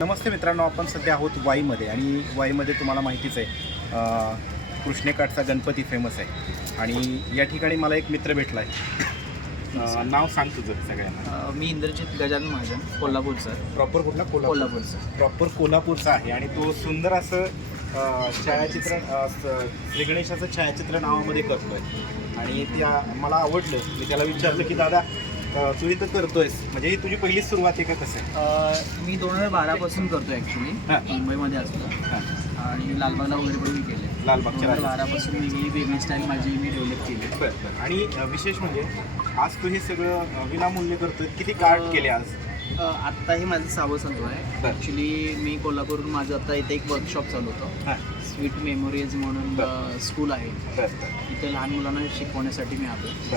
नमस्ते मित्रांनो आपण सध्या आहोत वाईमध्ये आणि वाईमध्ये तुम्हाला माहितीच आहे कृष्णेकाठचा गणपती फेमस आहे. आणि या ठिकाणी मला एक मित्र भेटला आहे नाव सांग तुझं सगळ्यांना. मी इंद्रजित गजानन महाजन कोल्हापूरचा प्रॉपर कुठला? कोल्हापूर. कोल्हापूरचा प्रॉपर कोल्हापूरचा आहे आणि तो सुंदर असं छायाचित्र श्री गणेशाचं छायाचित्र नावामध्ये करतोय. आणि त्या मला आवडलं. मी त्याला विचारलं की दादा तू इथं करतोयस. म्हणजे ही तुझी पहिलीच सुरुवात आहे का कसं आहे? अ, मी दोन हजार बारापासून करतो ॲक्च्युली हा. मुंबईमध्ये असतो. आणि लालबागला वगैरे पण मी केले दोन लालबागच्या हजार बारापासून मी ही वेगळी स्टाईल माझी मी डेव्हलप केली. बरं बरं. आणि अ, विशेष म्हणजे आज तू हे सगळं अ, विनामूल्य करतोय. किती कार्ड केले आज? अ, आत्ता हे माझं सहावं संतो आहे. ॲक्च्युली मी कोल्हापूरहून माझं आता इथे एक वर्कशॉप चालू होतं. हां. स्वीट मेमोरीज म्हणून. स्कूल आहे. इथे लहान मुलांना शिकवण्यासाठी मी आलो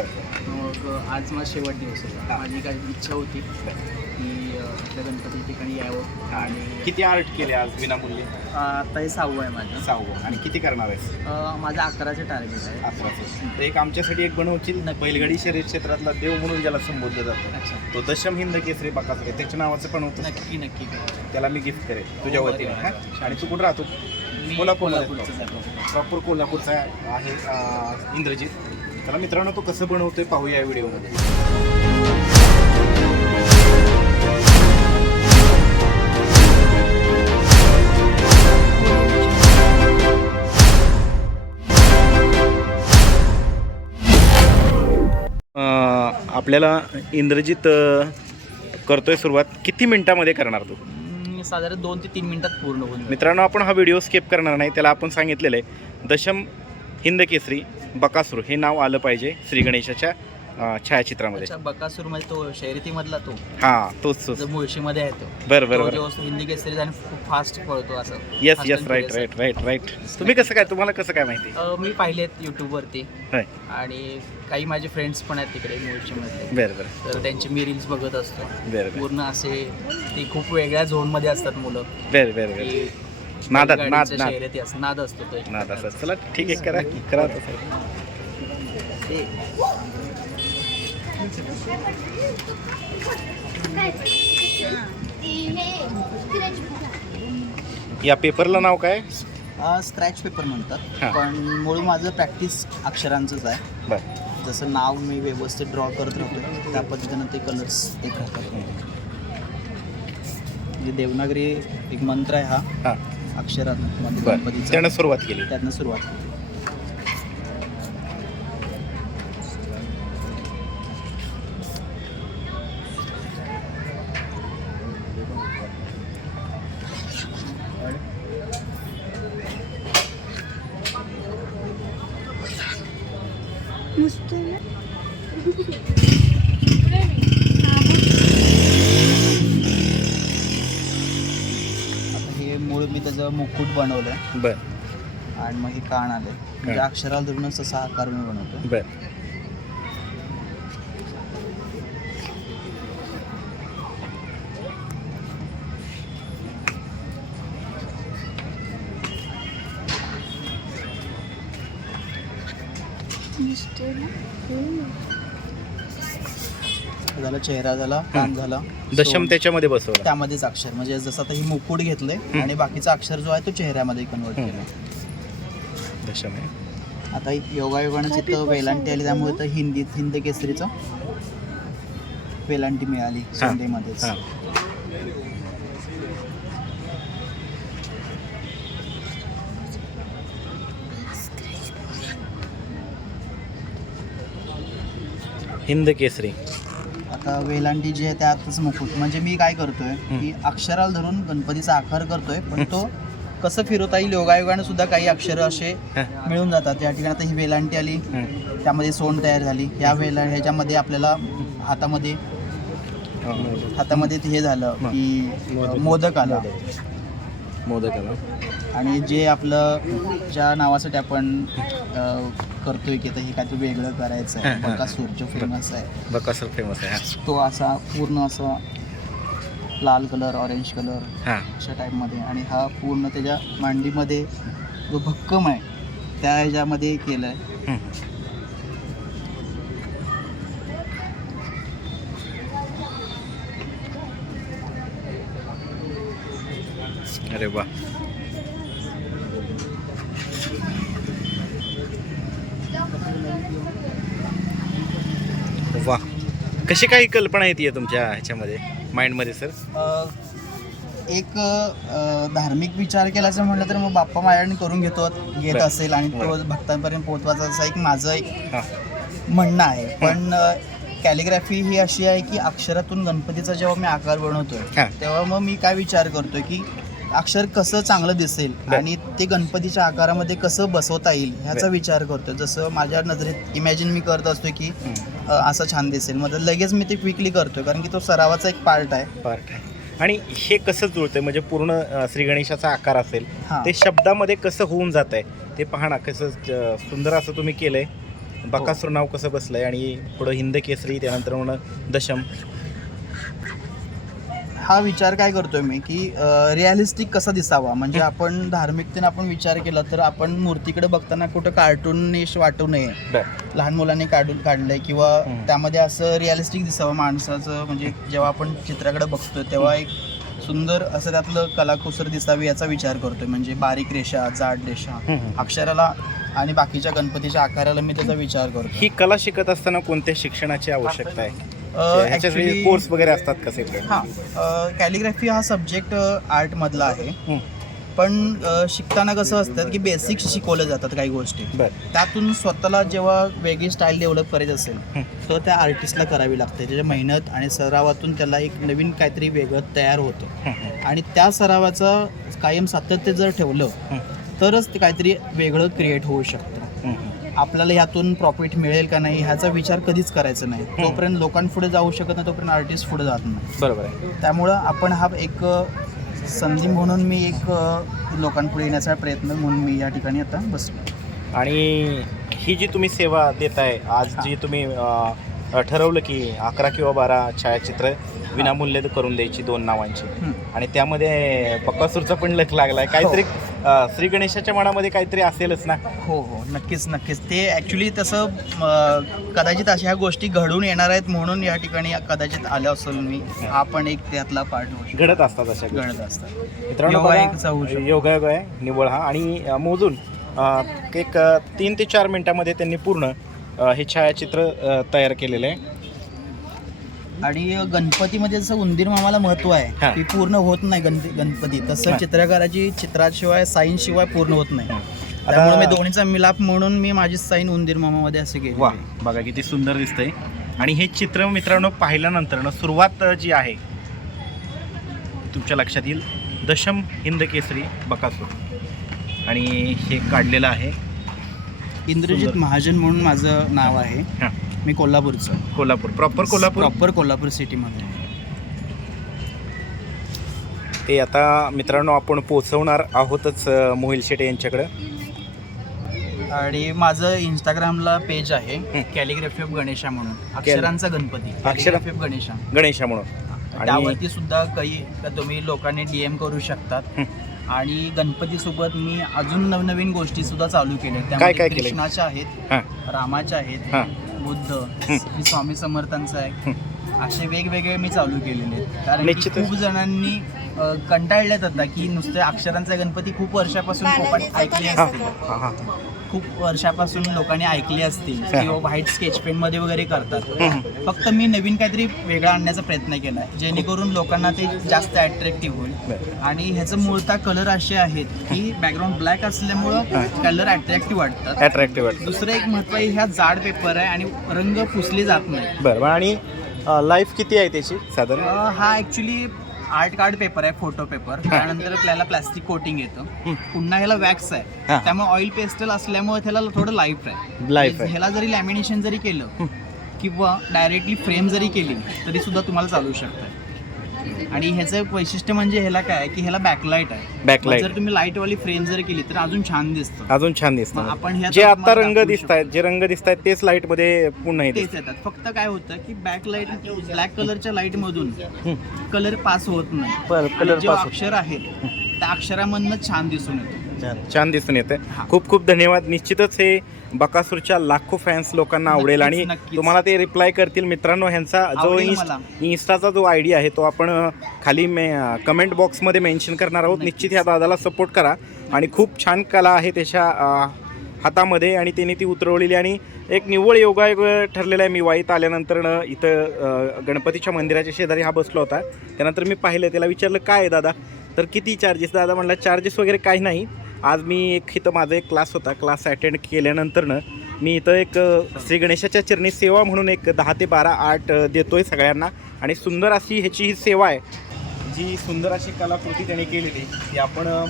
मग आज माझा शेवट दिवस होता. हा. माझी काही इच्छा होती की आपल्या गणपती ठिकाणी यावं आणि किती आर्ट केले आज विनामूल्य? आता हे सहावं आहे माझं. सहावं. आणि किती करणार आहेस? अ, माझं अकराचे टार्गेट आहे. अकराचं. एक आमच्यासाठी एक बनवशील नक्की. बैलगाडी शर्यत क्षेत्रातला देव म्हणून ज्याला संबोधलं जातं. अच्छा. तो दशम हिंद केसरी बाकासुरे त्याच्या नावाचं पण होतं. नक्की नक्की. त्याला मी गिफ्ट करेन तुझ्या हो, वतीने अरे वा. हां. आणि तू कुठं राहतो? कोल्हापूरमध्ये. जातो प्रॉपर कोल्हापूरचा आहे अ, इंद्रजित. त्याला मित्रांनो तो कसं बनवतोय पाहूया या व्हिडिओमध्ये. आपल्याला इंद्रजित करतोय सुरुवात. किती मिनिटामध्ये करणार तू? साधारण दोन ते तीन मिनिटात पूर्ण होऊन मित्रांनो आपण हा व्हिडिओ स्किप करणार नाही. त्याला आपण सांगितलेलं आहे दशम हिंद केसरी बकासूर हे नाव आलं पाहिजे श्री गणेशाच्या. अं, छायाचित्रामध्ये. अच्छा बकासूर म्हणजे तो शर्यतीमधला तो. हां तोच तोच. जो मुळशीमध्ये आहे तो. बरं बरं तो बरं. जो हिंदी केसरी आणि खूप फास्ट पळतो असं. Yes Fast yes and right furious. Right right right तुम्ही कसं काय तुम्हाला कसं काय माहिती? अ, मी पाहिलेत यूट्यूबवरती होय. आणि काही माझे फ्रेंड्स पण आहेत तिकडे मुळशीमध्ये बरं बरं. तर त्यांचे मी रील्स बघत असतो. बरं बरं. पूर्ण असे ती खूप वेगळ्या झोनमध्ये असतात मुलं. बरं बरं बरं. की नादात, नाद, बैलगाडीचं नाद. शर्यती असं नाद असतो तो एक नाद असं. चला ठीक आहे करा करा तसं. या पेपरला नाव काय? स्क्रॅच पेपर हा. म्हणतात. पण मूळ माझं प्रॅक्टिस अक्षरांचंच आहे. बरं. जसं नाव मी व्यवस्थित ड्रॉ करत राहतो त्या पद्धतीनं ते कलर्स एक राहतात. म्हणजे देवनागरी एक मंत्र आहे हा. हां. अक्षरांमध्ये बरं. गणपतीचा. त्यानं सुरुवात केली. त्यातनं सुरुवात होते. हे मूळ मी त्याचं मुकुट बनवलं बरं. आणि मग हे कान आले म्हणजे. अक्षराला धरूनच तसा आकार मी बनवतो बरं. झाला चेहरा झाला कान झाला. दशम. त्याच्यामध्ये बसवला. त्यामध्येच अक्षर. म्हणजे जसं आता ही मुकुट घेतलंय आणि बाकीचा अक्षर जो आहे तो चेहऱ्यामध्ये कन्वर्ट. केला दशम आहे. आता योगायोगानं तिथं वेलांटी आली त्यामुळे तर हिंदीत हिंद केसरीचं वेलांटी मिळाली सोंडेमध्येच हिंद केसरी. आता वेलांटी जी आहे त्यातच मुकुट. म्हणजे मी काय करतोय की अक्षराला धरून गणपतीचा आकार करतोय पण तो कसं फिरवता येईल योगायोगानं सुद्धा काही अक्षर असे मिळून जातात. त्या ठिकाणी आता ही वेलांटी आली. त्यामध्ये सोंड तयार झाली. या वेला ह्याच्यामध्ये आपल्याला हातामध्ये हातामध्ये ते हे झालं की मोदक. आला. मोदक. आला. आणि जे आपलं ज्या नावासाठी आपण करतोय की आता हे काहीतरी वेगळं करायचं आहे हां, हां. बकासूर जो फेमस आहे. बकासूर फेमस आहे हां. तो असा पूर्ण असा लाल कलर ऑरेंज कलर हां. अशा टाईपमध्ये आणि हा पूर्ण त्याच्या मांडीमध्ये जो भक्कम आहे त्या ह्याच्यामध्ये केलं आहे. अरे वा. कशी काही कल्पना येते तुमच्या ह्याच्यामध्ये माइंडमध्ये सर एक धार्मिक विचार केल्याचं म्हटलं तर मग बाप्पा माझ्याकडे करून घेतो घेत. असेल आणि तो. भक्तांपर्यंत पोहोचवायचा असं एक माझं एक म्हणणं आहे पण कॅलिग्राफी ही अशी आहे की अक्षरातून गणपतीचा जेव्हा मी आकार बनवतोय. तेव्हा मग मी काय विचार करतोय की अक्षर कसं चांगलं दिसेल. आणि ते गणपतीच्या आकारामध्ये कसं बसवता येईल ह्याचा. विचार करतोय जसं माझ्या नजरेत इमॅजिन मी करत असतो की असं छान दिसेल. मग लगेच मी ते क्विकली करतोय कारण की तो सरावाचा एक पार्ट आहे. पार्ट आहे. आणि हे कसं जुळतंय? म्हणजे पूर्ण श्री गणेशाचा आकार असेल. ते शब्दामध्ये कसं होऊन जात आहे ते पहा ना कसं सुंदर असं तुम्ही केलंय. बकासूर नाव कसं बसलंय? आणि पुढं हिंद केसरी त्यानंतर म्हणून दशम. हा विचार काय करतोय मी की रिअलिस्टिक कसा दिसावा? म्हणजे आपण धार्मिकतेने आपण विचार केला तर आपण मूर्तीकडे बघताना कुठं कार्टूनिश वाटू नये. लहान मुलांनी काढून काढलंय किंवा. त्यामध्ये असं रिअलिस्टिक दिसावं माणसाचं म्हणजे जेव्हा आपण चित्राकडे बघतोय तेव्हा एक सुंदर असं त्यातलं कलाकुसर दिसावी याचा विचार करतोय. म्हणजे बारीक रेषा जाड रेषा अक्षराला आणि बाकीच्या गणपतीच्या आकाराला मी त्याचा विचार करतो ही कला शिकत असताना कोणत्या शिक्षणाची आवश्यकता आहे? कोर्स वगैरे असतात का सेपरेट हां कॅलिग्राफी हा सब्जेक्ट आर्टमधला आहे. पण शिकताना कसं असतं की बेसिक्स शिकवल्या जातात काही गोष्टी. त्यातून स्वतःला जेव्हा वेगळी स्टाईल डेव्हलप करायची असेल. तर त्या आर्टिस्टला करावी लागते. त्याच्या मेहनत आणि सरावातून त्याला एक नवीन काहीतरी वेगळं तयार होतं. आणि त्या सरावाचा कायम सातत्य जर ठेवलं. तरच ते काहीतरी वेगळं क्रिएट होऊ शकतं. आपल्याला ह्यातून प्रॉफिट मिळेल का नाही ह्याचा विचार कधीच करायचा नाही. तोपर्यंत लोकांपुढे जाऊ शकत नाही तोपर्यंत आर्टिस्ट पुढे जात नाही. बरोबर आहे. त्यामुळं आपण हा एक संधी म्हणून मी एक लोकांपुढे येण्याचा प्रयत्न म्हणून मी या ठिकाणी आता बसलो. आणि ही जी तुम्ही सेवा देताय आज जी तुम्ही ठरवलं की अकरा किंवा बारा छायाचित्र विनामूल्य करून द्यायची दोन नावांची हं. आणि त्यामध्ये बकासूरचा पण लक लागलाय. काहीतरी अं, श्री गणेशाच्या मनामध्ये काहीतरी असेलच ना? हो हो. नक्कीच नक्कीच. ते ॲक्च्युली तसं कदाचित अशा ह्या गोष्टी घडून येणार आहेत म्हणून या ठिकाणी कदाचित आलो असेल मी. हा पण एक त्यातला पार्ट घडत असतात अशा. घडत असतात. मित्रांनो योगायोग आहे निव्वळ हा. आणि मोजून एक तीन ते चार मिनिटामध्ये त्यांनी पूर्ण हे छायाचित्र तयार केलेलं आहे. आणि गणपतीमध्ये जसं उंदीर मामाला महत्त्व. आहे की पूर्ण होत नाही गणपती गणपती. तसं. चित्रकाराची चित्राशिवाय साईन शिवाय पूर्ण होत नाही. त्यामुळे मी दोन्हीचा मिलाप म्हणून मी माझी साईन उंदीर मामामध्ये असे केली. वा बघा किती सुंदर दिसतंय. आणि हे चित्र मित्रांनो पाहिल्यानंतर ना सुरुवात जी आहे तुमच्या लक्षात येईल. दशम हिंद केसरी बकासूर. आणि हे काढलेलं आहे. इंद्रजित. महाजन म्हणून माझं नाव आहे. मी कोल्हापूरचं. कोल्हापूर. प्रॉपर कोल्हापूर? प्रॉपर कोल्हापूर सिटीमध्ये. ते आता मित्रांनो आपण पोचवणार आहोतच अं, मोहिल शेटे यांच्याकडं. आणि माझं इंस्टाग्रामला पेज आहे. कॅलिग्राफी ऑफ गणेशा म्हणून. अक्षरांचा गणपती कॅलिग्राफी ऑफ गणेशा गणेशा म्हणून. आणि त्यावरती सुद्धा काही तुम्ही लोकांनी डीएम करू शकतात. हं. आणि गणपती सोबत मी अजून नवनवीन गोष्टी सुद्धा चालू केल्या काय त्यामध्ये केलंय? कृष्णाच्या आहेत हां. रामाच्या आहेत हां. बुद्ध. श्री स्वामी समर्थांचं आहे. असे वेगवेगळे मी चालू केलेले आहेत कारण की निश्चितच. खूप जणांनी अ, कंटाळल्यात आता की नुसते अक्षरांचा गणपती खूप वर्षापासून कोकणात ऐकले हां असतील हां हां खूप वर्षापासून लोकांनी ऐकले असतील. किंवा व्हाईट स्केच पेन मध्ये वगैरे करतात. फक्त मी नवीन काहीतरी वेगळा आणण्याचा प्रयत्न केला आहे जेणेकरून लोकांना ते जास्त अट्रॅक्टिव्ह होईल. आणि ह्याचं मूळता कलर असे आहेत की बॅकग्राऊंड ब्लॅक असल्यामुळं कलर अट्रॅक्टिव्ह वाटतात. अट्रॅक्टिव्ह वाटतं दुसरं एक महत्त्व आहे ह्या जाड पेपर आहे आणि रंग पुसले जात नाही बरं बरं. आणि लाईफ किती आहे त्याची साधारण? हा ऍक्च्युली आर्ट कार्ड पेपर आहे फोटो पेपर. त्यानंतर आपल्याला प्लास्टिक कोटिंग येतं. पुन्हा ह्याला वॅक्स. आहे. त्यामुळे ऑइल पेस्टल असल्यामुळे त्याला थोडं लाईफ आहे. ह्याला जरी लॅमिनेशन जरी केलं किंवा डायरेक्टली फ्रेम जरी केली तरी सुद्धा तुम्हाला चालू शकतं. आणि ह्याचं एक वैशिष्ट्य म्हणजे ह्याला काय की ह्याला बॅकलाईट आहे. Backlight. जर तुम्ही लाइट वाली फ्रेम जर केली तर अजून छान दिसतं. अजून छान मग दिसतं आपण ह्यात जे आता तुम्हाला रंग दाखवू दिसत आहेत जे रंग दिसत आहेत तेच लाइटमध्ये पुन्हा येते तेच येतात. फक्त काय होतं की बॅक लाइट ब्लॅक कलरच्या लाइट मधून कलर पास होत नाही. बरं, color आणि जे pass होत अक्षर आहेत त्या अक्षरामधनं छान दिसून येतं. छान. दिसून येते. खूप खूप धन्यवाद. निश्चितच हे बकासूरच्या लाखो फॅन्स लोकांना आवडेल आणि. तुम्हाला ते रिप्लाय करतील. मित्रांनो ह्यांचा जो. इन्स्टाचा जो आय डी आहे तो आपण खाली मे कमेंट बॉक्समध्ये मेन्शन करणार आहोत. निश्चित ह्या दादाला सपोर्ट करा. आणि खूप छान कला आहे त्याच्या हातामध्ये आणि त्यांनी ती उतरवलेली आणि एक निव्वळ योगायोग ठरलेला आहे. मी वाईत आल्यानंतर न इथं गणपतीच्या मंदिराच्या शेजारी हा बसला होता. त्यानंतर मी पाहिलं त्याला विचारलं काय आहे दादा? तर किती चार्जेस दादा म्हणला चार्जेस वगैरे काही नाही. आज मी एक इथं माझा एक क्लास होता. क्लास अटेंड केल्यानंतरनं मी इथं एक श्री गणेशाच्या चरणी सेवा म्हणून एक दहा ते बारा आर्ट देतो आहे सगळ्यांना. आणि सुंदर अशी ह्याची ही सेवा आहे. जी सुंदर अशी कलाकृती त्याने केलेली ती आपण अ,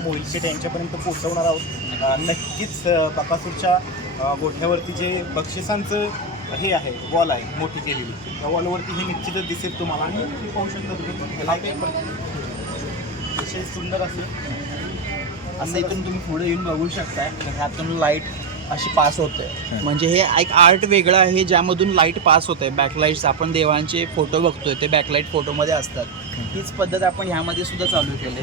यांच्यापर्यंत पोहोचवणार आहोत. नक्कीच अ, गोठ्यावरती जे बक्षिसांचं हे आहे वॉल आहे मोठी केलेली त्या वॉलवरती हे निश्चितच दिसेल तुम्हाला. आणि पाहू शकता तुम्ही ह्याला पेपर अतिशय सुंदर असं असं इथून तुम्ही पुढे येऊन बघू शकताय. ह्यातून लाइट अशी पास होते. म्हणजे हे एक आर्ट वेगळं आहे ज्यामधून लाइट पास होते. बॅकलाईट्स आपण देवांचे फोटो बघतोय ते बॅकलाईट फोटोमध्ये असतात. हीच पद्धत आपण ह्यामध्ये सुद्धा चालू केले.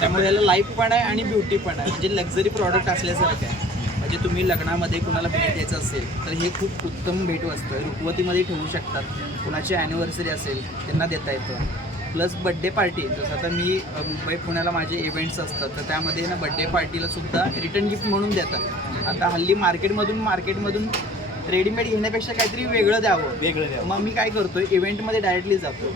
त्यामुळे याला लाईफ पण आहे आणि ब्युटी पण आहे. म्हणजे लक्झरी प्रॉडक्ट असल्यासारखं आहे. म्हणजे तुम्ही लग्नामध्ये कुणाला भेट द्यायचं असेल तर हे खूप उत्तम भेट असतं रुखवतीमध्ये ठेवू शकतात. कुणाची ॲनिव्हर्सरी असेल त्यांना देता येतं. प्लस बड्डे पार्टी जसं आता मी मुंबई पुण्याला माझे इव्हेंट्स असतात तर त्यामध्ये ना बड्डे पार्टीला सुद्धा रिटर्न गिफ्ट म्हणून देतात. आता हल्ली मार्केटमधून मार्केटमधून रेडीमेड घेण्यापेक्षा काहीतरी वेगळं द्यावं. वेगळं द्यावं. मग मी काय करतो इव्हेंटमध्ये डायरेक्टली जातो.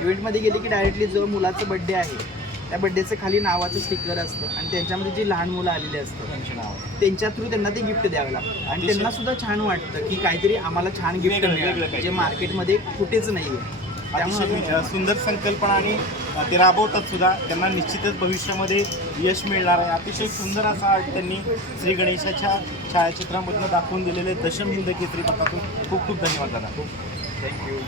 इव्हेंटमध्ये गेले की डायरेक्टली जो मुलाचं बड्डे आहे त्या बड्डेचं खाली नावाचं स्टिकर असतं आणि त्यांच्यामध्ये जी लहान मुलं आलेली असतात त्यांच्या नावावर. त्यांच्या थ्रू त्यांना ते गिफ्ट द्यावं लागतं. आणि त्यांना सुद्धा छान वाटतं की काहीतरी आम्हाला छान गिफ्ट मिळालं. जे मार्केटमध्ये कुठेच नाही आहे अतिशय सुंदर संकल्पना आणि ते राबवतात सुद्धा. त्यांना निश्चितच भविष्यामध्ये यश मिळणार आहे. अतिशय सुंदर असा आर्ट त्यांनी श्री गणेशाच्या छायाचित्रामधनं दाखवून दिलेले दशम हिंद केसरी पथकातून खूप खूप धन्यवाद दादा. थँक्यू